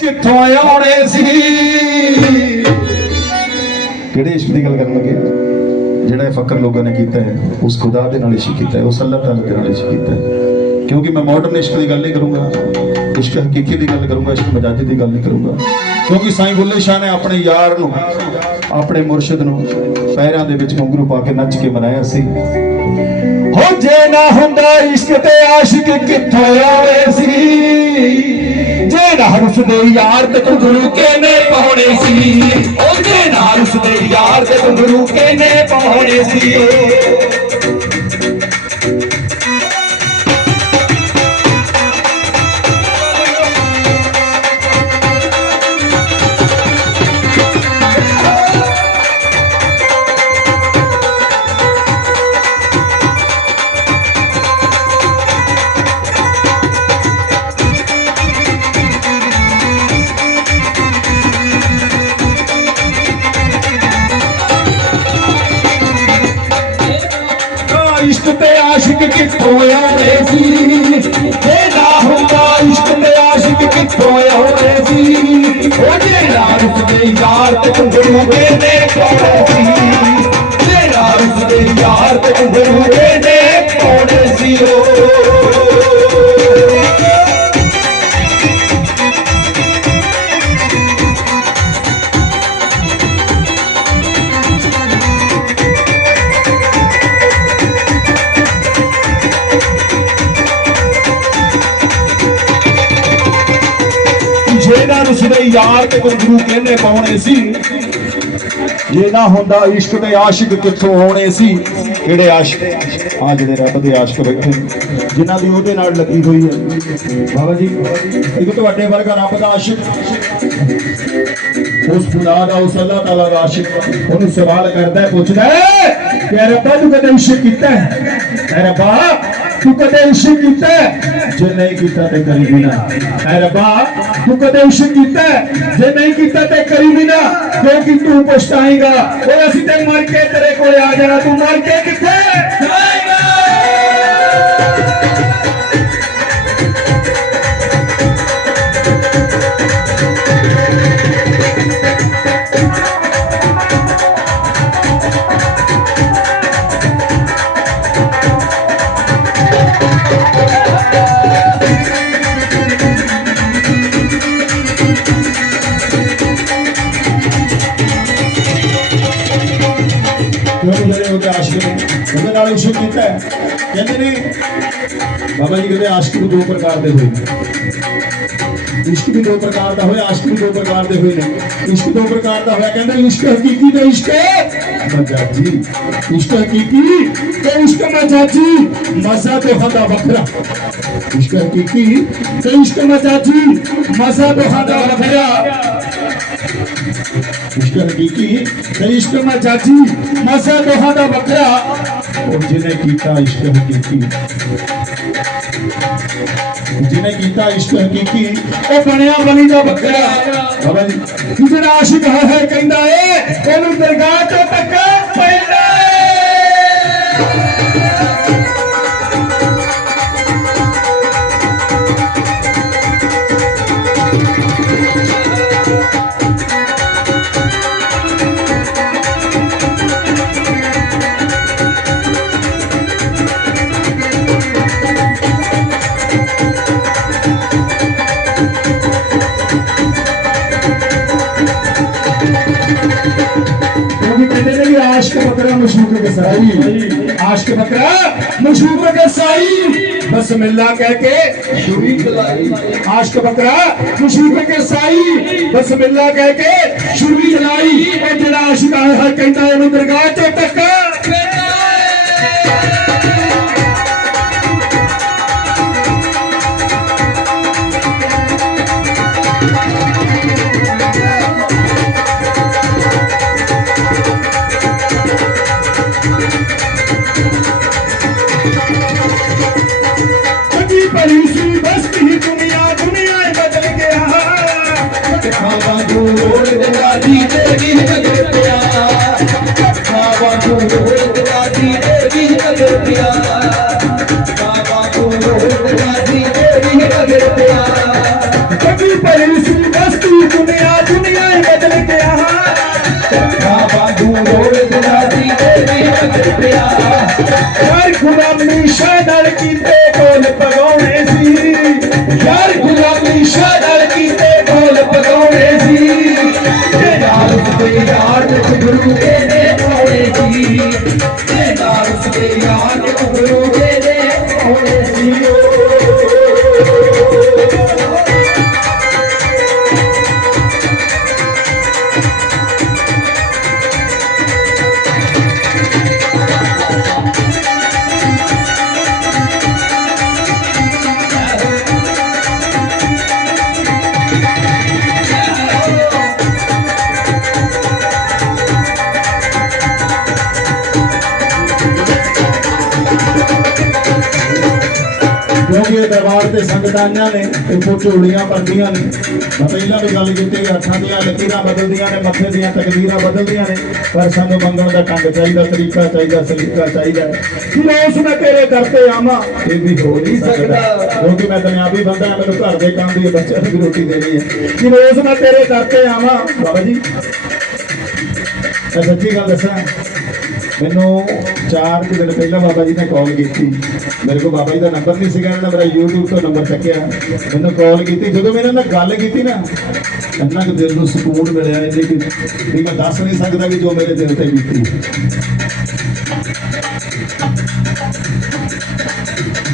ਕਿੱਥੋਂ ਆਉਣੇ ਸੀ? ਕਿਹੜੇ ਇਸ਼ਕ ਦੀ ਗੱਲ ਕਰਨ ਲੱਗੇ? ਜਿਹੜਾ ਇਹ ਫਕਰ ਲੋਕਾਂ ਨੇ ਕੀਤਾ ਹੈ ਉਸ ਖੁਦਾ ਦੇ ਨਾਲ ਇਸ਼ਕ ਕੀਤਾ ਹੈ ਉਸ ਅੱਲਾਹ ਤਾਲਾ ਦੇ ਨਾਲ ਇਸ਼ਕ ਕੀਤਾ ਹੈ। ਕਿਉਂਕਿ ਮੈਂ ਮਾਡਰਨ ਇਸ਼ਕ ਦੀ ਗੱਲ ਨਹੀਂ ਕਰੂੰਗਾ ਇਸ਼ਕ ਹਕੀਕੀ ਦੀ ਗੱਲ ਕਰੂੰਗਾ ਇਸ਼ਕ ਮਜਾਜੀ ਦੀ ਗੱਲ ਨਹੀਂ ਕਰੂੰਗਾ। ਕਿਉਂਕਿ ਸਾਈਂ ਬੁੱਲੇ ਸ਼ਾਹ ਨੇ ਆਪਣੇ ਯਾਰ ਨੂੰ ਆਪਣੇ ਮੁਰਸ਼ਿਦ ਨੂੰ ਪੈਰਾਂ ਦੇ ਵਿੱਚ ਘੁੰਗਰੂ ਪਾ ਕੇ ਨੱਚ ਕੇ ਮਨਾਇਆ ਸੀ। ਹੋ ਜੇ ਨਾ ਹੁੰਦਾ ਇਸ਼ਕ ਤੇ ਆਸ਼ਿਕ ਕਿੱਥੋਂ ਸੀ ਉਸ ਦੇ ਹਰਫਦੇ ਯਾਰ ਤੇ ਘੁੰਗਰੂ ਕਿਨੇ ਪਾਉਣੇ ਸੀ? ਉਹਦੇ ਜੇ ਨਾ ਹਰਫਦੇ ਯਾਰ ਤੇ ਘੁੰਗਰੂ ਕਿਨੇ ਪਾਉਣੇ ਸੀ? ਕਿੱਥੋਂ ਆਉਣੇ ਸੀ? ਉਹ ਜੇ ਨਾ ਰੁਕਦੇ ਯਾਰ ਤੇ ਘੁੰਗਰੂ ਜੇ ਨਾ ਯਾਰ ਤੇ ਗੁਰੂ ਕਹਿੰਦੇ ਪਾਉਣੇ ਸੀ। ਜੇ ਨਾ ਹੁੰਦਾ ਇਸ਼ਕ ਤੇ ਆਸ਼ਿਕ ਕਿੱਥੋਂ ਆਉਣੇ ਸੀ? ਕਿਹੜੇ ਆਸ਼ਿਕ? ਆ ਜਿਹੜੇ ਰੱਬ ਦੇ ਆਸ਼ਿਕ ਬੈਠੇ ਜਿਨ੍ਹਾਂ ਦੀ ਉਹਦੇ ਨਾਲ ਲੱਗੀ ਹੋਈ ਹੈ। ਬਾਬਾ ਜੀ, ਇੱਕ ਤੁਹਾਡੇ ਵਰਗਾ ਰੱਬ ਦਾ ਆਸ਼ਿਕ। ਉਸ ਖੁਦਾ ਦਾ, ਉਸ ਅੱਲਾਹ ਤਾਲਾ ਦਾ ਆਸ਼ਿਕ। ਉਹਨੂੰ ਸਵਾਲ ਕਰਦਾ ਹੈ, ਪੁੱਛਦਾ ਹੈ ਕਿ ਰੱਬਾ ਤੂੰ ਕਦੇ ਇਸ਼ਕ ਕੀਤਾ ਹੈ? ਰੱਬਾ ਤੂੰ ਕਦੇ ਇਸ਼ਕ ਕੀਤਾ ਜੇ ਨਹੀਂ ਕੀਤਾ ਤੇ ਕਰੀ ਵੀ ਨਾ ਐ ਰੱਬਾ ਤੂੰ ਕਦੇ ਇਸ਼ਕ ਕੀਤਾ ਜੇ ਨਹੀਂ ਕੀਤਾ ਤੇ ਕਰੀ ਵੀ ਨਾ ਕਿਉਂਕਿ ਤੂੰ ਪਛਤਾਏਗਾ ਓਏ ਅਸੀਂ ਤੇ ਮਰ ਕੇ ਤੇਰੇ ਕੋਲ ਆ ਜਾਣਾ ਤੂੰ ਮਰ ਕੇ ਕਿੱਥੇ ਜਿਹੜੇ ਉਹਦੇ ਆਸ਼ਿਕ ਨੇ। ਉਹਦੇ ਨਾਲ ਇਸ਼ਕ ਕੀਤਾ ਕਹਿੰਦੇ ਨੇ, ਬਾਬਾ ਜੀ ਕਹਿੰਦੇ ਆਸ਼ਿਕ ਵੀ ਦੋ ਪ੍ਰਕਾਰ ਦੇ ਹੋਏ ਇਸ਼ਕ ਵੀ ਦੋ ਪ੍ਰਕਾਰ ਦਾ ਹੋਇਆ, ਆਸ਼ਿਕ ਵੀ ਦੋ ਪ੍ਰਕਾਰ ਦੇ ਹੋਏ ਨੇ। ਇਸ਼ਕ ਦੋ ਪ੍ਰਕਾਰ ਦਾ ਹੋਇਆ, ਕਹਿੰਦੇ ਇਸ਼ਕ ਹਕੀਕੀ ਤੇ ਇਸ਼ਕ ਮਜਾਜੀ। ਇਸ਼ਕ ਹਕੀਕੀ ਤੇ ਇਸ਼ਕ ਮਜਾਜੀ। ਮਜ਼ਾ ਤੇ ਹਦਾ ਵੱਖਰਾ। ਇਸ਼ਕ ਹਕੀਕੀ ਤੇ ਇਸ਼ਕ ਮਜਾਜੀ, ਮਜ਼ਾ ਤੇ ਹਦਾ ਵੱਖਰਾ। ਇਸ਼ਕ ਹਕੀਕੀ ਤੇ ਇਸ਼ਕ ਮਜਾਜੀ ਮਜ਼ਾ ਦੋਹਾਂ ਦਾ ਵੱਖਰਾ ਉਹ ਜਿਹਨੇ ਕੀਤਾ ਇਸ਼ਕ ਹਕੀਕੀ। ਜਿਹਨੇ ਕੀਤਾ ਇਸ਼ਕ ਹਕੀਕੀ, ਉਹ ਬਣਿਆ ਬਣੀ ਦਾ ਵੱਖਰਾ ਬਾਬਾ ਜੀ, ਜਿਹੜਾ ਆਸ਼ਿਕ ਹੈ ਕਹਿੰਦਾ ਏ ਉਹਨੂੰ ਦਰਗਾਹ ਚੋਂ ਧੱਕਾ। कहते हैं कि आशिक बकरा मशूक के साई आशिक बकरा मशूक के साई बस मिल्ला कह के शुरी चलाई आशिक बकरा मशूक के साई बस मिल्ला कह के शुरी चलाई और जड़ा आशिक आया है कहता है ਉਹਨੂੰ ਦਰਗਾਹ ਚੋਂ ਟੱਕਾ देते हैं कभी परिस ਦਰਬਾਰ ਤੇ ਸੰਗਤਾਂ ਨੇ ਇੱਥੋਂ ਝੋਲੀਆਂ ਪਰਦੀਆਂ ਨੇ। ਮੈਂ ਪਹਿਲਾਂ ਵੀ ਗੱਲ ਕੀਤੀ ਕਿ ਹੱਥਾਂ ਦੀਆਂ ਲਕੀਰਾਂ ਬਦਲਦੀਆਂ ਨੇ ਮੱਥੇ ਦੀਆਂ ਤਕਦੀਰਾਂ ਬਦਲਦੀਆਂ ਨੇ ਪਰ ਸਾਨੂੰ ਮੰਗਣ ਦਾ ਢੰਗ ਚਾਹੀਦਾ ਤਰੀਕਾ ਚਾਹੀਦਾ ਸਲੀਕਾ ਚਾਹੀਦਾ ਕਿ ਰੋਸ ਮੈਂ ਤੇਰੇ ਦਰ ਤੇ ਆਵਾਂ? ਇਹ ਵੀ ਹੋ ਨਹੀਂ ਸਕਦਾ। ਕਿਉਂਕਿ ਮੈਂ ਦੁਨਿਆਵੀ ਬੰਦਾ ਹਾਂ, ਮੈਨੂੰ ਘਰ ਦੇ ਕੰਮ ਦੀ ਬੱਚਿਆਂ ਨੂੰ ਵੀ ਰੋਟੀ ਦੇਣੀ ਹੈ। ਕਿ ਰੋਸ ਮੈਂ ਤੇਰੇ ਦਰ ਤੇ ਆਵਾਂ? ਬਾਬਾ ਜੀ ਸੱਚੀ ਗੱਲ ਦੱਸਾਂ ਮੈਨੂੰ 4 ਕੁ ਦਿਨ ਪਹਿਲਾਂ ਬਾਬਾ ਜੀ ਨੇ ਕਾਲ ਕੀਤੀ। ਮੇਰੇ ਕੋਲ ਬਾਬਾ ਜੀ ਦਾ ਨੰਬਰ ਨਹੀਂ ਸੀਗਾ, ਇਹਨਾਂ ਨੇ ਮੇਰਾ YouTube ਤੋਂ ਨੰਬਰ ਚੱਕਿਆ। ਮੈਨੂੰ ਕਾਲ ਕੀਤੀ। ਜਦੋਂ ਮੈਂ ਇਹਨਾਂ ਨਾਲ ਗੱਲ ਕੀਤੀ ਨਾ ਇੰਨਾ ਕਿ ਦਿਲ ਨੂੰ ਸਕੂਨ ਮਿਲਿਆ ਇਹਦੇ ਕਿ ਵੀ ਮੈਂ ਦੱਸ ਨਹੀਂ ਸਕਦਾ ਕਿ ਜੋ ਮੇਰੇ ਦਿਲ ਤੇ ਬੀਤੀ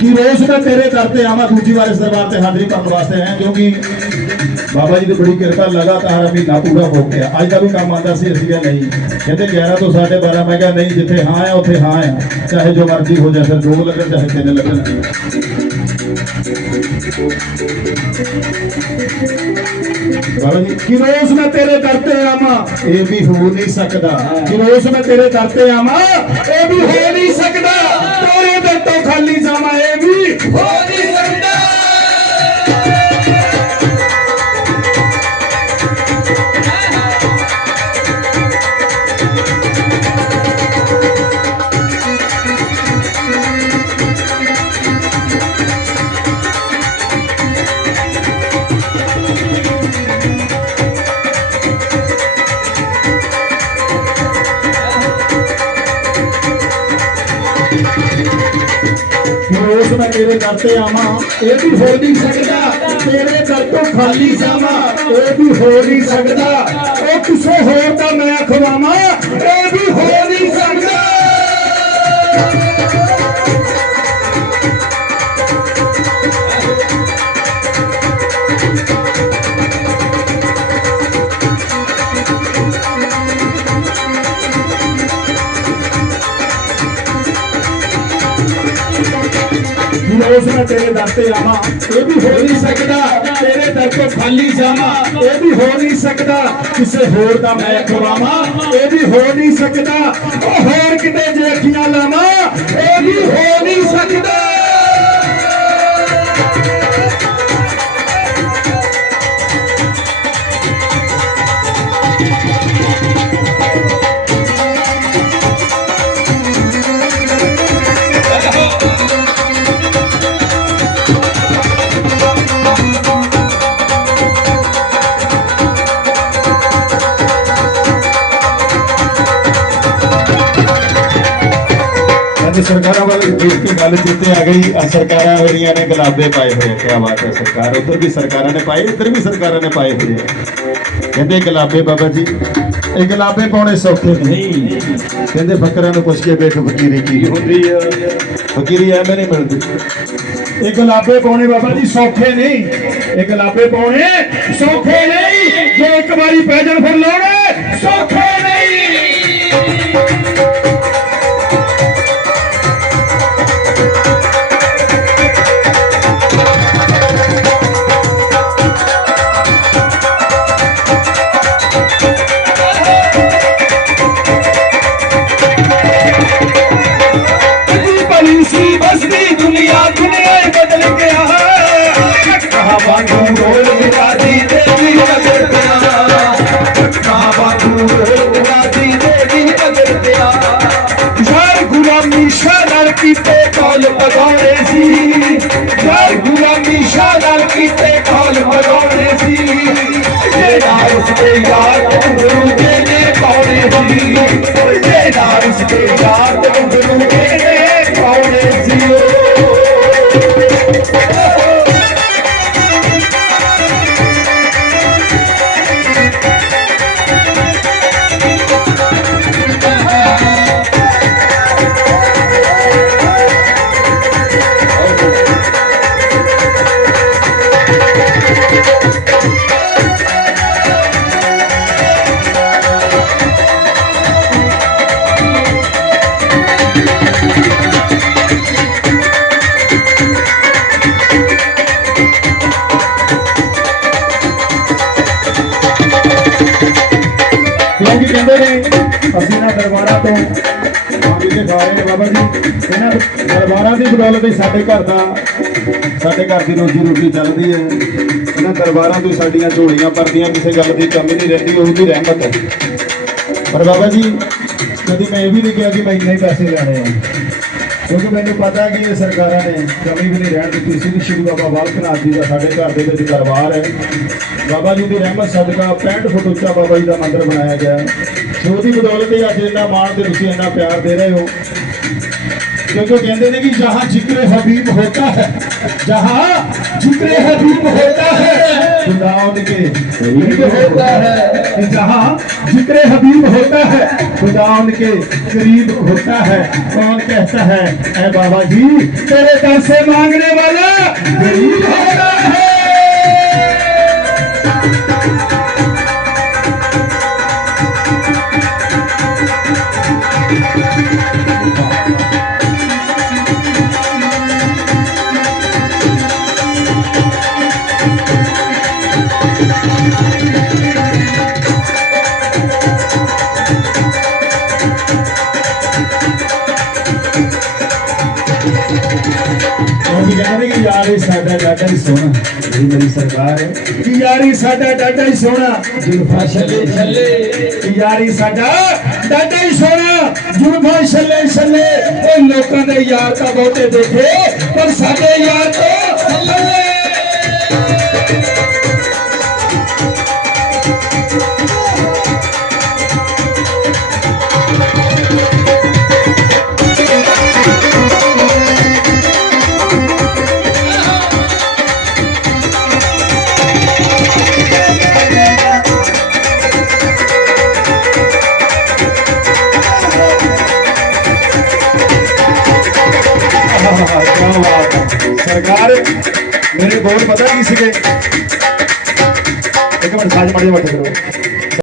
ਕਿ ਰੋਜ਼ ਮੈਂ ਤੇਰੇ ਦਰ ਤੇ ਆਵਾਂ ਦੂਜੀ ਵਾਰ ਇਸ ਦਰਬਾਰ ਤੇ ਹਾਜ਼ਰੀ ਭਰਨ ਵਾਸਤੇ ਆਇਆ, ਕਿਉਂਕਿ ਬਾਬਾ ਜੀ ਦੀ ਬੜੀ ਕਿਰਪਾ ਲਗਾਤਾਰ ਮਹੀਨਾ ਪੂਰਾ ਹੋ ਗਿਆ। ਅੱਜ ਦਾ ਵੀ ਕੰਮ ਆਂਦਾ ਸੀ, ਅਸੀਂ ਕਿਹਾ ਨਹੀਂ। ਕਹਿੰਦੇ 11 ਤੋਂ 12:30 ਮੈਂ ਕਿਹਾ ਨਹੀਂ, ਜਿੱਥੇ ਹਾਂ ਆ, ਉੱਥੇ ਹਾਂ ਆ। ਚਾਹੇ ਜੋ ਮਰਜ਼ੀ ਹੋ ਜਾਏ, ਫਿਰ ਦੋ ਲੱਗਣ, ਚਾਹੇ ਤਿੰਨ ਲੱਗਣ। ਬਾਬਾ ਜੀ ਕਿ ਰੋਜ਼ ਮੈਂ ਤੇਰੇ ਦਰ ਤੇ ਆਵਾਂ? ਇਹ ਵੀ ਹੋ ਨਹੀਂ ਸਕਦਾ। ਕਿ ਰੋਜ਼ ਮੈਂ ਤੇਰੇ ਦਰ ਤੇ ਆਵਾਂ? ਇਹ ਵੀ ਹੋ ਨਹੀਂ ਸਕਦਾ। ਤੇਰੇ ਦਰ ਤੋਂ ਖਾਲੀ ਜਾਵਾਂ, ਇਹ ਵੀ ਹੋ ਨਹੀਂ ਦਰ ਤੇ ਆਵਾਂ। ਇਹ ਵੀ ਹੋ ਨਹੀਂ ਸਕਦਾ। ਤੇਰੇ ਦਰ ਤੋਂ ਖਾਲੀ ਜਾਵਾਂ। ਇਹ ਵੀ ਹੋ ਨਹੀਂ ਸਕਦਾ। ਉਹ ਕਿਸੇ ਹੋਰ ਦਾ ਮੈਂ ਖਵਾਵਾਂ। ਇਹ ਵੀ ਹੋ ਰੋਜ਼ ਮੈਂ ਤੇਰੇ ਦਰ ਤੇ ਆਵਾਂ ਇਹ ਵੀ ਹੋ ਨਹੀਂ ਸਕਦਾ ਤੇਰੇ ਦਰ ਤੋਂ ਖਾਲੀ ਜਾਵਾਂ। ਇਹ ਵੀ ਹੋ ਨਹੀਂ ਸਕਦਾ ਕਿਸੇ ਹੋਰ ਦਾ ਮੈਂ ਖਵਾਵਾਂ। ਇਹ ਵੀ ਹੋ ਨਹੀਂ ਸਕਦਾ। ਉਹ ਹੋਰ ਕਿਤੇ ਜੇ ਅੱਖੀਆਂ ਲਾਵਾਂ। ਇਹ ਵੀ ਹੋ ਨਹੀਂ ਸਕਦਾ। ਅੱਜ ਸਰਕਾਰਾਂ ਵੱਲ ਦੇਖ ਕੇ ਗੱਲ ਜਿੱਤੇ ਆ ਗਈ ਆ ਸਰਕਾਰਾਂ ਮੇਰੀਆਂ ਨੇ ਗੁਲਾਬੇ ਪਾਏ ਹੋਏ ਆ ਕੀ ਬਾਤ ਹੈ ਸਰਕਾਰ ਉਧਰ ਵੀ ਸਰਕਾਰਾਂ ਨੇ ਪਾਏ ਇੱਧਰ ਵੀ ਸਰਕਾਰਾਂ ਨੇ ਪਾਏ ਹੋਏ ਆ। ਕਹਿੰਦੇ ਗੁਲਾਬੇ ਬਾਬਾ ਜੀ ਇਹ ਗੁਲਾਬੇ ਪਾਉਣੇ ਸੌਖੇ ਨਹੀਂ ਕਹਿੰਦੇ ਫਕਰਾਂ ਨੂੰ ਪੁੱਛ ਕੇ ਵੇਖ ਫਕੀਰੀ ਕੀ ਹੁੰਦੀ ਆ। ਫਕੀਰੀ ਐਵੇਂ ਨਹੀਂ ਮਿਲਦੀ। ਇਹ ਗੁਲਾਬੇ ਪਾਉਣੇ ਬਾਬਾ ਜੀ ਸੌਖੇ ਨਹੀਂ ਇਹ ਗੁਲਾਬੇ ਪਾਉਣੇ ਸੌਖੇ ਨਹੀਂ ਜੇ ਇੱਕ ਵਾਰੀ ਪੈ ਜਾਣ ਫਿਰ ਲਾਉਣੇ ਸੌਖੇ ਕਾਲ ਸੀ। ਯਾਰ ਗੁਲਾਮੀ ਸ਼ਾਹ ਕੀਤੇ ਕਾਲ ਪਗਾਉਣੇ ਸੀ। ਜਿਹੜਾ ਉਸਦੇ ਯਾਰ ਗੁਰੂ ਦੇ ਨੇ ਪਾਉਣੇ ਸੀ? ਦਰਬਾਰਾਂ ਤੋਂ ਮੰਗ ਕੇ ਖਾ ਨੇ ਬਾਬਾ ਜੀ, ਇਹਨਾਂ ਦਰਬਾਰਾਂ ਦੀ ਬਦੌਲਤ ਹੀ ਸਾਡੇ ਘਰ ਦਾ ਸਾਡੇ ਘਰ ਦੀ ਰੋਜੀ ਰੋਟੀ ਚੱਲਦੀ ਹੈ। ਇਹਨਾਂ ਦਰਬਾਰਾਂ ਤੋਂ ਸਾਡੀਆਂ ਝੋਲੀਆਂ ਭਰਦੀਆਂ, ਕਿਸੇ ਗੱਲ ਦੀ ਕਮੀ ਨਹੀਂ ਰਹਿੰਦੀ ਉਹ ਵੀ ਰਹਿਮਤ ਹੈ। ਪਰ ਬਾਬਾ ਜੀ, ਕਦੀ ਮੈਂ ਇਹ ਵੀ ਨਹੀਂ ਕਿਹਾ ਕਿ ਮੈਂ ਇੰਨੇ ਪੈਸੇ ਲੈਣੇ ਆ। ਕਿਉਂਕਿ ਮੈਨੂੰ ਪਤਾ ਕਿ ਇਹ ਸਰਕਾਰਾਂ ਨੇ ਕਮੀ ਵੀ ਨਹੀਂ ਰਹਿਣ ਦਿੱਤੀ। ਸੀ ਸ਼੍ਰੀ ਬਾਬਾ ਬਾਲਕਨਾਥ ਜੀ ਦਾ ਸਾਡੇ ਘਰ ਦੇ ਵਿੱਚ ਦਰਬਾਰ ਹੈ। ਬਾਬਾ ਜੀ ਦੀ ਰਹਿਮਤ ਸਦਕਾ 65 ਫੁੱਟ ਉੱਚਾ ਬਾਬਾ ਜੀ ਦਾ ਮੰਦਿਰ ਬਣਾਇਆ ਗਿਆ। ਉਹਦੀ ਬਦੌਲਤ ਹੀ ਅੱਜ ਇੰਨਾ ਮਾਣ ਤੇ ਤੁਸੀਂ ਇੰਨਾ ਪਿਆਰ ਦੇ ਰਹੇ ਹੋ क्योंकि कहते हैं कि जहाँ जिक्र हबीब होता है जहाँ जिक्र हबीब होता है खुदा उनके करीब होता है कि जहाँ जिक्र हबीब होता है खुदा उनके करीब होता है कौन कहता है ऐ बाबा जी तेरे दर से मांगने वाला गरीब होता है ਕਹਿੰਦੇ ਕਿ ਯਾਰੀ ਸਾਡਾ ਡਾਡਾ ਹੀ ਸੋਹਣਾ। ਮੇਰੀ ਸਰਕਾਰ ਹੈ। ਯਾਰੀ ਸਾਡਾ ਡਾਡਾ ਹੀ ਸੋਹਣਾ। ਜੁਲਫਾ ਛੱਲੇ। ਛੱਲੇ। ਯਾਰੀ ਸਾਡਾ ਡਾਡਾ ਹੀ ਸੋਹਣਾ। ਜੁਲਫਾ ਛੱਲੇ ਛੱਲੇ। ਉਹ ਲੋਕਾਂ ਦੇ ਯਾਰ ਤਾਂ ਬਹੁਤੇ ਦੇਖੇ ਪਰ ਸਾਡੇ ਯਾਰ ਤੋਂ ਲੱਲੇ ਮੇਰੇ